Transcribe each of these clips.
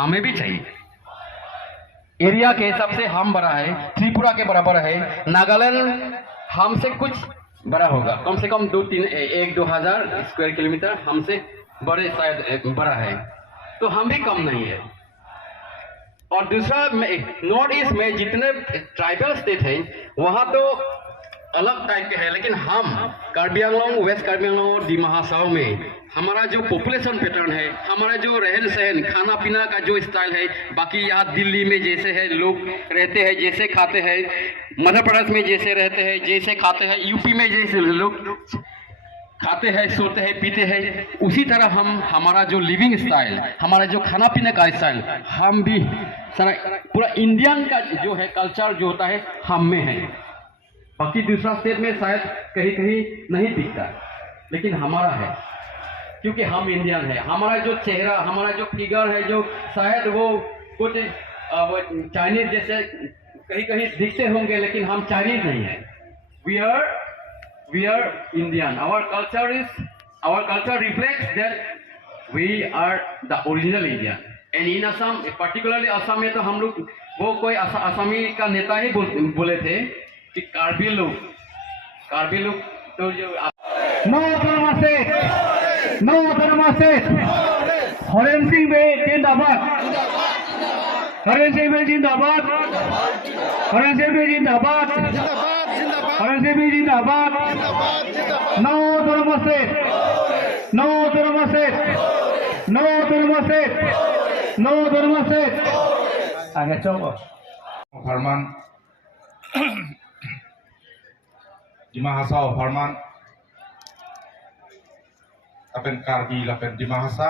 हमें भी चाहिए। एरिया के हिसाब से हम बड़ा है, त्रिपुरा के बराबर है, नागालैंड हमसे कुछ बड़ा होगा, कम से कम 1-2 हज़ार स्क्वायर किलोमीटर हमसे बड़े शायद बड़ा है, तो हम भी कम नहीं है। और दूसरा, नॉर्थ ईस्ट में जितने ट्राइबल स्टेट हैं वहाँ तो अलग टाइप के हैं, लेकिन हम कार्बी आंगलोंग, वेस्ट कार्बी आंगलोंग और डिमा हासाओ में हमारा जो पॉपुलेशन पैटर्न है, हमारा जो रहन सहन, खाना पीना का जो स्टाइल है, बाकी यहाँ दिल्ली में जैसे है लोग रहते हैं, जैसे खाते हैं, मध्य प्रदेश में जैसे रहते हैं, जैसे खाते हैं, यूपी में जैसे लोग खाते हैं, सोते हैं, पीते हैं, उसी तरह हमारा जो लिविंग स्टाइल, हमारा जो खाना पीने का स्टाइल, हम भी सारा पूरा इंडियन का जो है कल्चर जो होता है हम में है। बाकी दूसरा स्टेट में शायद कहीं कहीं नहीं दिखता, लेकिन हमारा है, क्योंकि हम इंडियन है। हमारा जो चेहरा, हमारा जो फिगर है, जो शायद वो कुछ चाइनीज जैसे कहीं कहीं दिखते होंगे, लेकिन हम चाइनीज नहीं है। We are Indian. Our culture reflects that we are the original Indian. And in Assam, particularly Assam में तो हम लोग, वो कोई असमी का नेता ही बोले थे कि कार्बी लोग तो जो नो धर्मासे हरेन सिंह बे जिंदाबाद, हरेन सिंह बे जिंदाबाद, हरेन सिंह बे जिंदाबाद, हरेन सिंह बे जिंदाबाद। नो धर्मासे, नो धर्मासे, नो धर्मासे, नो धर्मासे। आगे चलो। फरमान डिमा हासाओ फरमान apen karbi lapen di mahasa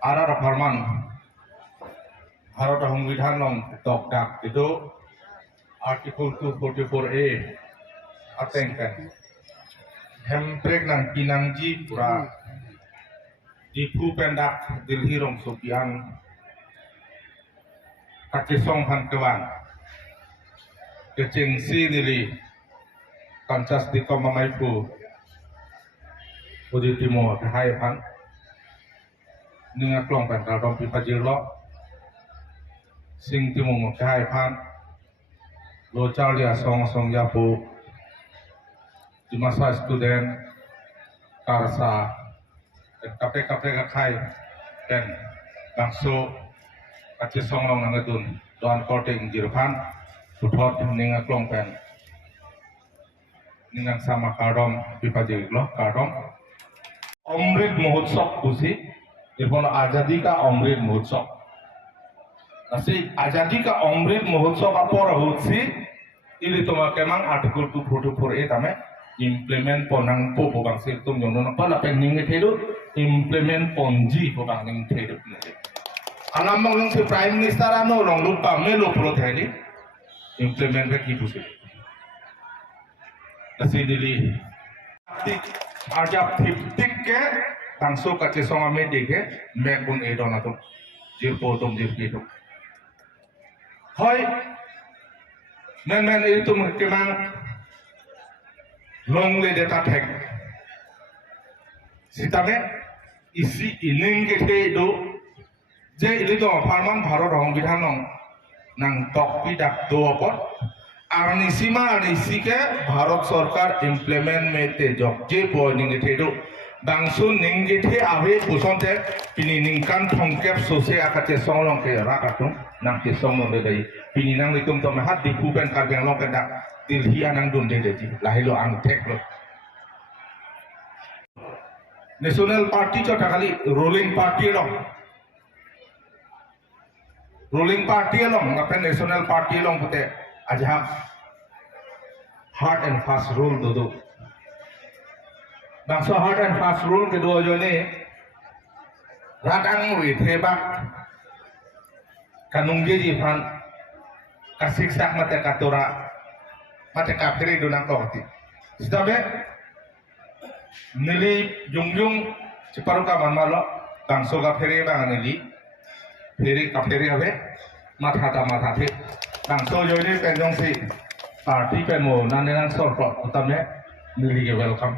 ara farman Bharat সংবিধান long tok dak itu article 244A atengkan hemprek nang pinangji pura di pu pendak dilhi rong sopian kakisong han kewan kecengsi nili kancas di komamaipu Udi Timur hai pan ninga klong pan kalom pi pajiro sing timur hai pan lo chao dia song ya pu di masa student karsa kape ka khai dan bangso kace song long nang dun don korting jirpan puthot ninga klong pan ninga sama karom pi pajiro karom Amrit Mahotsav खुशी एवं आजादी का अमृत महोत्सव ऐसे आजादी का अमृत महोत्सव का पर होती इली तो मैं केमंग आर्टिकल 244A तमें implement ponang po bang sir tum yung nung pala pending ito implement ponji po bang ning ito alam mo yung si prime minister ano long lupa melo protheli implement ka kipu sir kasi dili और जब 50 के तंसो कच्चे सोंगा में देखे मैं कुन एडो ना तुम जिर पोतुम जिर की तुम होय मैं ये तुम के मांग लोंग ले देता ठेक सीता में इसी इनिंग के थे दो जे इली तो फार्मन भारत संविधान नंग टॉपी डाक दो अपन आरनीसीमा आरनीसी के भारत सरकार इम्प्लीमेंट में ते जॉबजे पॉइंटिंग थे दो बांसु निंगे थे आवे पुसों थे पिनी निंकान थोंकेप सोसे आकाचे सोंलों के राकातुं नंग के सोंलों दे दे पिनी नंग लिकुम तो में हाथ दिखू पेन कर बेंगलों के डाक दिल्ली आनंग दुन दे जी लाहिलो आंग टेक लो नेशनल पार्टी जो थाली रोलिंग पार्टी लों ngapain नेशनल पार्टी लों पुते aja hard and fast rule dulu bangsa hard and fast rule kedua jo ni radang wi thebak kanungge ji pan kasik sak mate katura mate kapiri dunang kohti sitabe nili jungjung ciparuka manmalo bangso kapiri bang nili kapiri habe matha ta matha the bangso jo ni penjong si party penmo nan nan sor pro utame nili ke welcome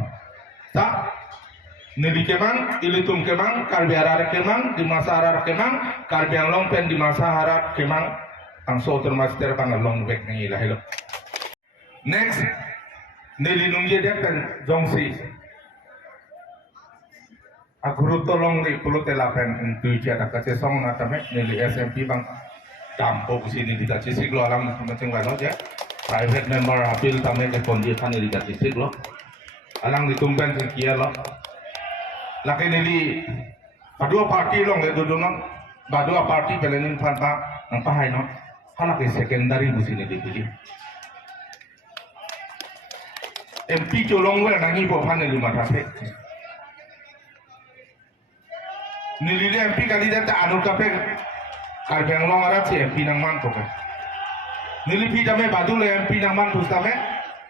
ta Nili kemang, ilitum kemang, Karbi Harar kemang, di masa Harar kemang, Karbi Anglong pen di masa Harar kemang, ang so termaster pangalong wek ng ilahilo. Next, Nili nungye dia pen jongsi. Aguru tolong di pulau telapen tujuh ada kaca song natame Nili SMP bang tampo kusini di kaca siglo alam macam mana ya. Private member apil tame ke kondi kan di kaca siglo. Alang ditumpen sekian lo. Laki nili badua parti long le dudungan badua parti pelenin panpa ang pahay no halaki secondary busini dipilih MP colong we nangi po pan nili matape nili le MP kandidat anu kape karbeng long arat si MP nang man poke nili pi tame badu le MP nang man pustame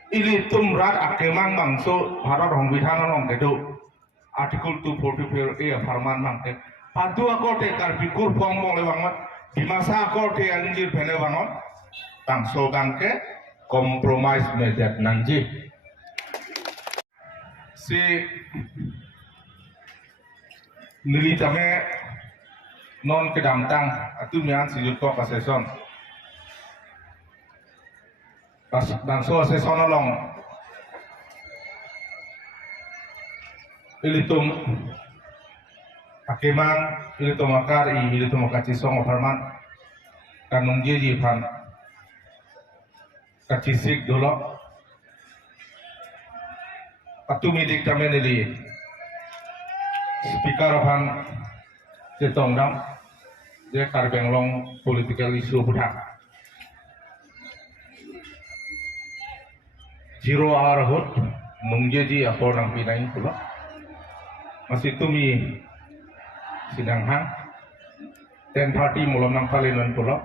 ili tum rat akemang mangso bharat hong bidhana long kedo Artikel 244A Farman Mangke. Padu akote karpikur pong mong lewangot. Di masa akote anjir pene wangot. Bangso bangke kompromis medet nanji. Si nilitame non kedamtang atu mian si jutko kaseson. Bangso aseson along. Ilitum Hakiman, ilitum Akari, ilitum Kacisong Farman, kanung jeji pan Kacisik dulu. Atu midik kami nili speaker pan Cetong dam, dia karbenglong political issue budak. Zero hour hut, nungjeji apa orang pinain pula. Masih tumi sidang hang 10:30 mulam nang palinan pulau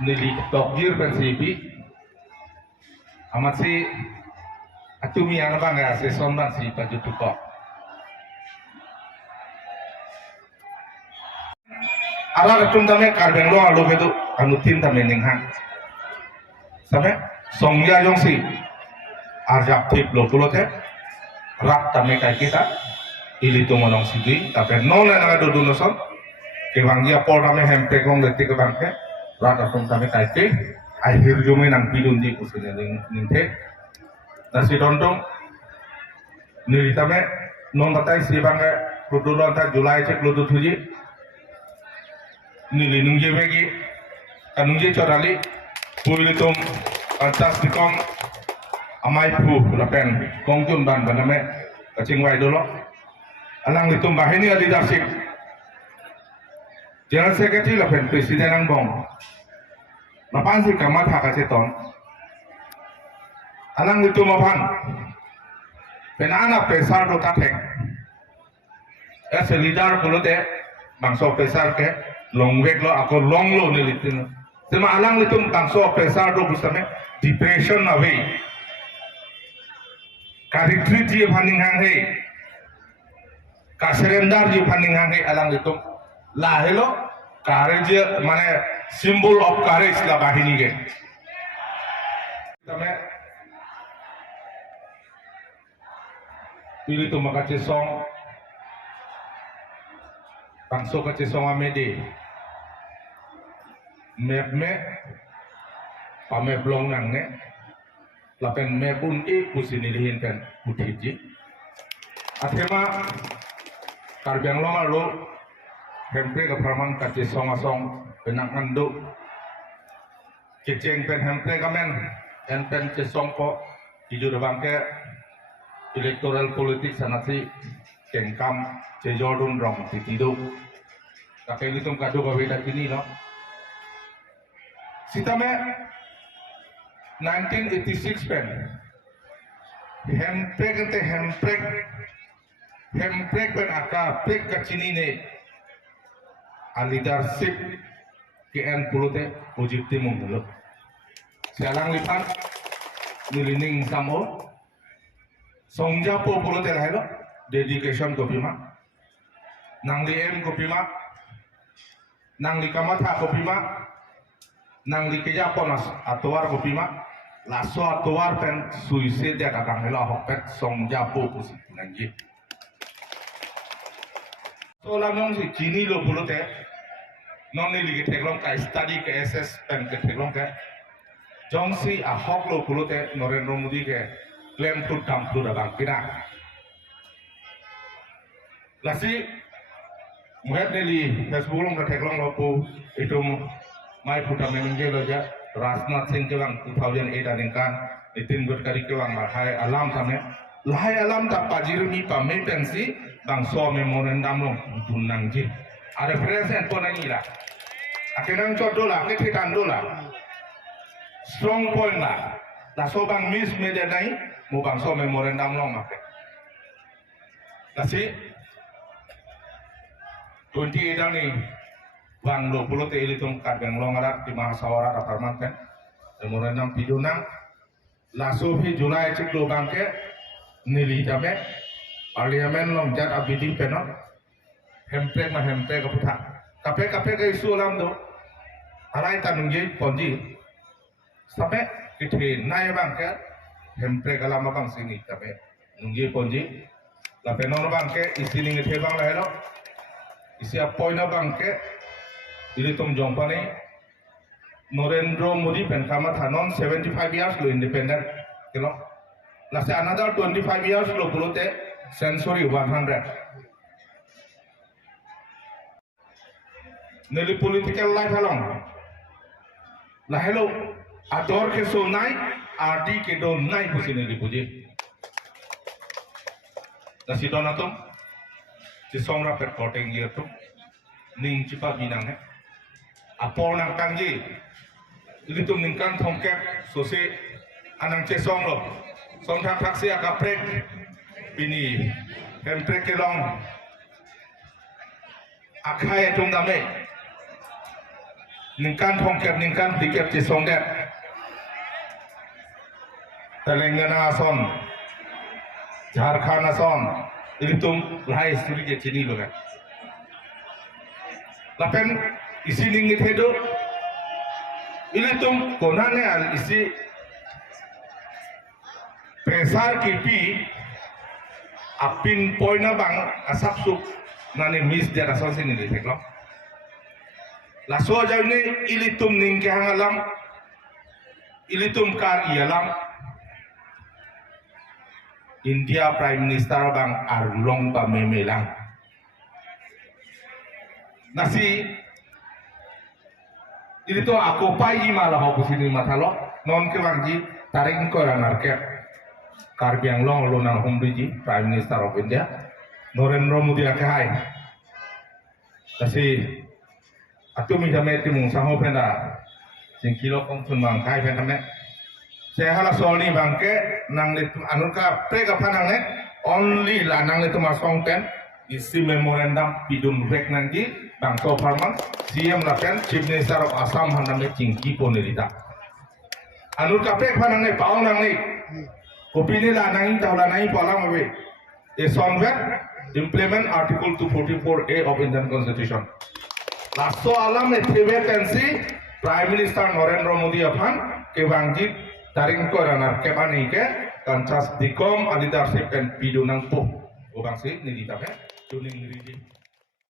nili tokjir pensibi amat si atumi anak bangga si sondan si baju tukok ala ketum tame karbeng lo alu betu anutin tame ning hang sampai songya jong si arjak tip lo pulau teh rak tame kai kita ili tu monong sidi tapi non na do dunoson kewang dia por tame hempe kong detik ke bangke rak atum tame kai ke akhir jume nang pidun di kusine ning te nasi dondong nili tame non batai si bangke kudulan ta Julai cek lutu tuji nili nungje begi kanungje corali puili tum antas dikom amai pu lapen kongjun ban baname kacing wai dulu alang itu mbah ini leadership General Secretary lapen presiden ang bong mapan si kamat hak aceton alang itu mapan penana pesar do tatek leader kulote bangso pesar ke longwek lo ako long lo nilitin tema alang itu bangso pesar do busame depression away Karitri ji paning hang he, kaserendar ji paning hang he alang itu lahelo courage mane symbol of courage la bahini ge. Tame pilih tu makace song, bangso kace song amede, me, pame blong nang ne. Lapen me pun kusini lihin kan putiji. Akhirnya karbiang long lalu hempe ke Farman kaci song penang anduk keceng pen hempe kamen en pen cesong po hijau bangke electoral politik sanasi kengkam cejodun rong titidu. Kakek itu kado baweda kini no. Sitame 1986 pen hemprek pen aka pek kacini ne a leadership KN pulute ujipti munggulo sekarang lipan nilining samo songja po pulute lahelo dedication kopima nang li em kopima nang li kamata kopima nang li keja ponas atwar kopima laso atuar pen suicide dia kakang hela hokpet song japo pusi nanji so lamong si chini lo bulote non ni ligi teglong ka study ke SS pen ke teglong ke jong si a hok lo bulote Narendra Modi ke claim to dam to da pina lasi muhet neli Facebook long ke teglong lo pu itu mai puta menje lo ja Rajnath Singh ke lang 2008 adingkan Nitin Gadkari ke lang lahai alam tak pajirmi pame pensi bang so memorandum long tunang ji ada present pun ani lah akenang chodola ke thitan dola strong point lah so bang miss media nai mo bang so memorandum long make lasi 28 ani bang lo pulo te ilitung kadang long arat di mahasawara aparman kan memorandum pidunang laso fi Julai cik lo bang ke nili jabe parliamen long jat abidi penon hempe ke puta kape ke isu lam do alai tanung je ponji sampai kithe nai bang ke hempe kalam bang sini kape nungje ponji la penon bang ke isini ngethe bang lahelo isi apoina bang ke ini tum jompane Narendra Modi pen kama thanon 75 years lo independent kilo last another 25 years lo pulote century 100 neli political life along la hello ador ke so nai ardi ke do nai pusi neli puji la sidona tum si songra pet koteng ye tum ning cipa binang ne apor nang tangji ini tuh ningkan thongkep sose anang cesong lo song thak taksi akaprek bini hemprek kelong akai tung dame ningkan thongkep ningkan dikep cesong dek Telangana ason Jharkhand ason ini tuh lahir suri ke sini lo kan lapen isi ningit hedo ini tum konane al isi presar kipi apin poina bang asap sup nane mis dia rason sini di teklo laso aja ini ili tum ningke hangalam ili tum kar ialam India Prime Minister bang arlong pa memelang nasi ini tuh aku pagi malah aku sini matalo non kewangi taring ko ranarke karbiang long lo nang humbriji Prime Minister of India Narendra Modi akai kasi atu mi jame ti mung saho penda sing kilo kong tun mang kai penda me saya hala solni bangke nang litu anuka prega panang ne only la nang litu masong ten isi memorandum pidun rek nanti bangso farman CM lakan Chief Minister of Assam haname cingki ponelita anur kapek panang ne paong nang ne kopi ni la nang tahu la nang palang awe a sonwet implement Article 244A of Indian Constitution laso alam ne vacancy Prime Minister Narendra Modi aphan ke bangjit taring ko ranar ke bani ke kancas dikom leadership and pidunang po obang si nilita pe tuning ridi